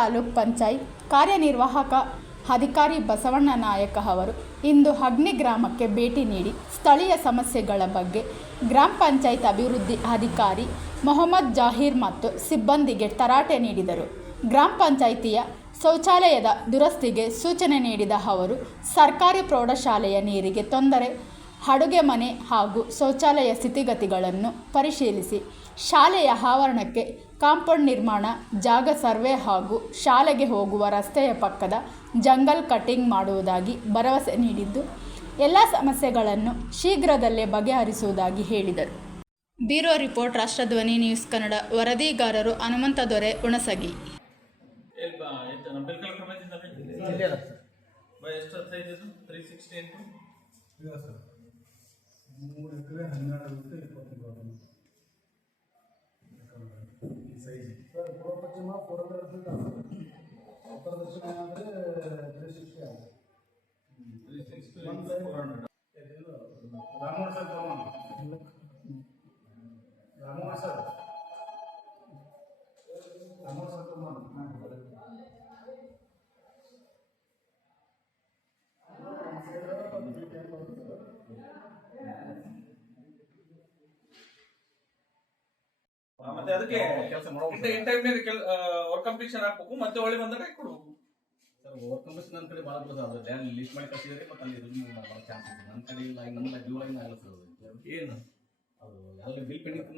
ತಾಲೂಕ್ ಪಂಚಾಯತ್ ಕಾರ್ಯನಿರ್ವಾಹಕ ಅಧಿಕಾರಿ ಬಸವಣ್ಣ ನಾಯಕ ಅವರು ಇಂದು ಅಗ್ನಿ ಗ್ರಾಮಕ್ಕೆ ಭೇಟಿ ನೀಡಿ ಸ್ಥಳೀಯ ಸಮಸ್ಯೆಗಳ ಬಗ್ಗೆ ಗ್ರಾಮ ಪಂಚಾಯತ್ ಅಭಿವೃದ್ಧಿ ಅಧಿಕಾರಿ ಮೊಹಮ್ಮದ್ ಜಾಹೀರ್ ಮತ್ತು ಸಿಬ್ಬಂದಿಗೆ ತರಾಟೆ ನೀಡಿದರು. ಗ್ರಾಮ ಪಂಚಾಯಿತಿಯ ಶೌಚಾಲಯದ ದುರಸ್ತಿಗೆ ಸೂಚನೆ ನೀಡಿದ ಅವರು ಸರ್ಕಾರಿ ಪ್ರೌಢಶಾಲೆಯ ನೀರಿಗೆ ತೊಂದರೆ, ಅಡುಗೆ ಮನೆ ಹಾಗೂ ಶೌಚಾಲಯ ಸ್ಥಿತಿಗತಿಗಳನ್ನು ಪರಿಶೀಲಿಸಿ ಶಾಲೆಯ ಆವರಣಕ್ಕೆ ಕಾಂಪೌಂಡ್ ನಿರ್ಮಾಣ, ಜಾಗ ಸರ್ವೆ ಹಾಗೂ ಶಾಲೆಗೆ ಹೋಗುವ ರಸ್ತೆಯ ಪಕ್ಕದ ಜಂಗಲ್ ಕಟಿಂಗ್ ಮಾಡುವುದಾಗಿ ಭರವಸೆ ನೀಡಿದ್ದು, ಎಲ್ಲ ಸಮಸ್ಯೆಗಳನ್ನು ಶೀಘ್ರದಲ್ಲೇ ಬಗೆಹರಿಸುವುದಾಗಿ ಹೇಳಿದರು. Bureau report, ರಾಷ್ಟ್ರಧ್ವನಿ news Kannada. ವರದಿಗಾರರು Hanumantha ದೊರೆ, ಹುಣಸಗಿ. ಪೂರ್ವ ಪಶ್ಚಿಮ 400 ಫೀಟ್ ಉತ್ತರ ದಕ್ಷಿಣ ಅಂದರೆ 360 ಮತ್ತೆ ಅದಕ್ಕೆ ಕೆಲಸ ಮಾಡಬೇಕು. ಇನ್ ಟೈಮ್ ವರ್ಕ್ ಕಂಪ್ಲೀಷನ್ ಹಾಕಬೇಕು, ಮತ್ತೆ ಒಳ್ಳೆ ಬಂದಾಗ ಕೊಡಬೇಕು ಸರ್. ವರ್ಕ್ ಕಂಪ್ಲೀಷನ್ ನನ್ನ ಕಡೆ ಭಾಳ ಬರ್ತದೆ. ಅದು ಲ್ಯಾಂಡ್ ಲಿಸ್ಟ್ ಮಾಡಿ ಕಳಿಸಿದ್ರೆ ಮತ್ತೆ ಅಲ್ಲಿ ಇದನ್ನು ಭಾಳ ಚಾನ್ಸ್ ಇದೆ. ನನ್ನ ಕಡೆ ಇಲ್ಲ, ನಮ್ಮ ಡ್ಯೂ ಲೈನ್ ಆಗಲ್ಲ ಸರ್. ಅದು ಏನು ಅದು ಎಲ್ಲ ಬಿಲ್ ಪೆಂಡಿಂಗ್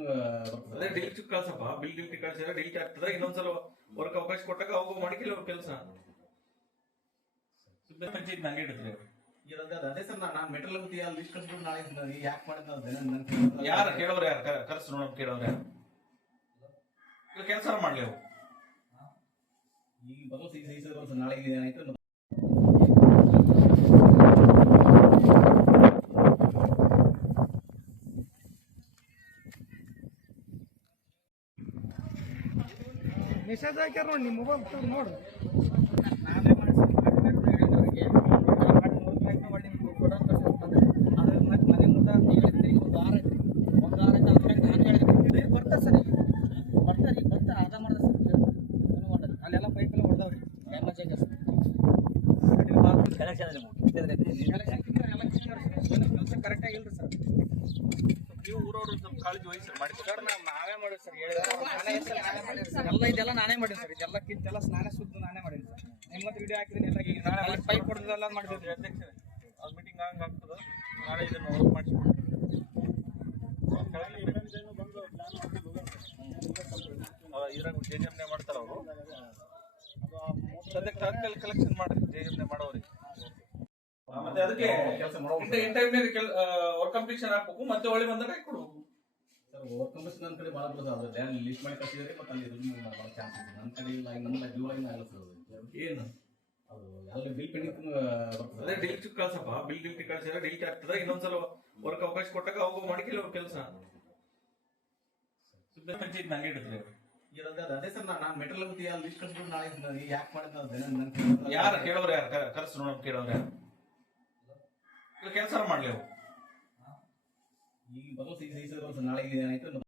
ಬರ್ತದೆ. ಅದೇ ಡಿಲಿಟ್ ಕಳ್ಸಪ್ಪ, ಬಿಲ್ ಡಿಲಿಟ್ ಕಳ್ಸಿದ್ರೆ ಡಿಲಿಟ್ ಆಗ್ತದೆ. ಇನ್ನೊಂದ್ಸಲ ವರ್ಕ್ ಅವಕಾಶ ಕೊಟ್ಟಾಗ ಅವಾಗ ಮಾಡಿಕಿಲ್ಲ ಅವ್ರ ಕೆಲಸ ಪಂಚಾಯತ್ ನಂಗೆ ಇಡ್ತಾರೆ. ಅದೇ ಸರ್, ನಾನು ಮೆಟೀರಿಯಲ್ ಅಂತ ಲಿಸ್ಟ್ ಕಳಿಸ್ಬಿಟ್ಟು ನಾಳೆ ಯಾಕೆ ಮಾಡಿದ್ರೆ ಯಾರು ಕೇಳೋರು, ಯಾರು ಕರ್ಸು ನೋಡ ಕೇಳೋರು ಯಾರು ಕೆಲಸ ಮಾಡ್ಲಿ ಅವು ಈಗ ಬರೋ ಬರ್ತದೆ. ನಾಳೆ ಏನಾಯ್ತು ಮೆಸೇಜ್ ಹಾಕ್ಯಾರ ನೋಡಿ, ನಿಮ್ಮ ಮೊಬೈಲ್ ನೋಡ್ರಿ. ಅಲ್ಲೆಲ್ಲ ಪೈಪ್ ಎಲ್ಲ ಹೊಡೆದವ್ರಿ. ಕೆಲಸ ಕರೆಕ್ಟಾಗಿ ಇಲ್ರಿ ಸರ್. ನೀವು ಊರವರು ಸ್ವಲ್ಪ ಕಾಳಜಿ ವಹಿಸಿ ಮಾಡಿ ಸರ್. ನಾವೇ ಮಾಡಿವಿ ಸರ್. ಎಲ್ಲ ಇದೆಲ್ಲ ನಾನೇ ಮಾಡೀನಿ ಸರ್. ಇದೆಲ್ಲ ಕಿತ್ತೆಲ್ಲ ಸ್ನಾನ ಶುದ್ಧ ನಾನೇ ಮಾಡೀನಿ ಸರ್. ನಿಮ್ಮ ಹತ್ರ ವಿಡಿಯೋ ಹಾಕಿದ್ದೀನಿ. ಎಲ್ಲ ಈಗ ನಾಳೆ ಪೈಪ್ ಹೊಡೆದೆಲ್ಲ ಮಾಡಿದ್ವಿ ಅಧ್ಯಕ್ಷ. ಅದು ಮೀಟಿಂಗ್ ಹಂಗೆ ಆಗ್ತದೆ. ನಾಳೆ ಇದನ್ನು ವರ್ಕ್ ಮಾಡಿಸ್ಬಿಟ್ಟು ಇದ್ರಾಗ ಜೆಜೆಮ್ನೆ ಮಾಡ್ತಾರೆ ಅವರು. ಸದ್ಯಕ್ಕೆ ತಾತ್ಕಾಲಿಕ ಕಲೆಕ್ಷನ್ ಮಾಡ್ರಿ ಜೆಜೆಮ್ನೆ ಮಾಡೋರಿಗೆ. ಮತ್ತೆ ಅದಕ್ಕೆ ಕೆಲಸ ಮಾಡಬೇಕು. ಇನ್ ಟೈಮ್ ವರ್ಕ್ ಕಂಪ್ಲೀಷನ್ ಹಾಕಬೇಕು, ಮತ್ತೆ ಒಳ್ಳೆ ಬಂದಾಗ ಕೊಡಬೇಕು ಸರ್. ವರ್ಕ್ ಕಂಪ್ಲೀಷನ್ ನನ್ನ ಕಡೆ ಭಾಳ ಬರ್ತದೆ. ಅದು ಲ್ಯಾಂಡ್ ಲಿಸ್ಟ್ ಮಾಡಿ ಕಳಿಸಿದ್ರೆ ಮತ್ತೆ ಅಲ್ಲಿ ಇದನ್ನು ಭಾಳ ಚಾನ್ಸ್ ಇದೆ. ನನ್ನ ಕಡೆ ಇಲ್ಲ, ನಮ್ಮ ಡ್ಯೂ ಲೈನ್ ಆಗಲ್ಲ ಸರ್. ಅದು ಏನು ಅದು ಎಲ್ಲ ಬಿಲ್ ಪೆಂಡಿಂಗ್ ಬರ್ತದೆ. ಅದೇ ಡಿಲಿಟ್ ಕಳ್ಸಪ್ಪ, ಬಿಲ್ ಡಿಲಿಟ್ ಕಳ್ಸಿದ್ರೆ ಡಿಲಿಟ್ ಆಗ್ತದೆ. ಇನ್ನೊಂದ್ಸಲ ವರ್ಕ್ ಅವಕಾಶ ಕೊಟ್ಟಾಗ ಅವಾಗ ಮಾಡಿಕಿಲ್ಲ ಅವ್ರ ಕೆಲಸ ಪಂಚಾಯತ್ ನಂಗೆ ಇಡ್ತಾರೆ. ಅದೇ ಸರ್, ನಾನು ಮೆಟೀರಿಯಲ್ ಅಂತ ಲಿಸ್ಟ್ ಕಳಿಸ್ಬಿಟ್ಟು ನಾಳೆ ಯಾಕೆ ಮಾಡಿದ್ರೆ ಯಾರು ಕೇಳೋರು, ಯಾರು ಕರ್ಸು ನೋಡ ಕೇಳೋರು ಯಾರು ಕೆಲಸ ಮಾಡ್ಲಿ ಅವು ಈಗ ಬರೋ ಬರ್ತದೆ. ನಾಳೆ ಏನಾಯ್ತು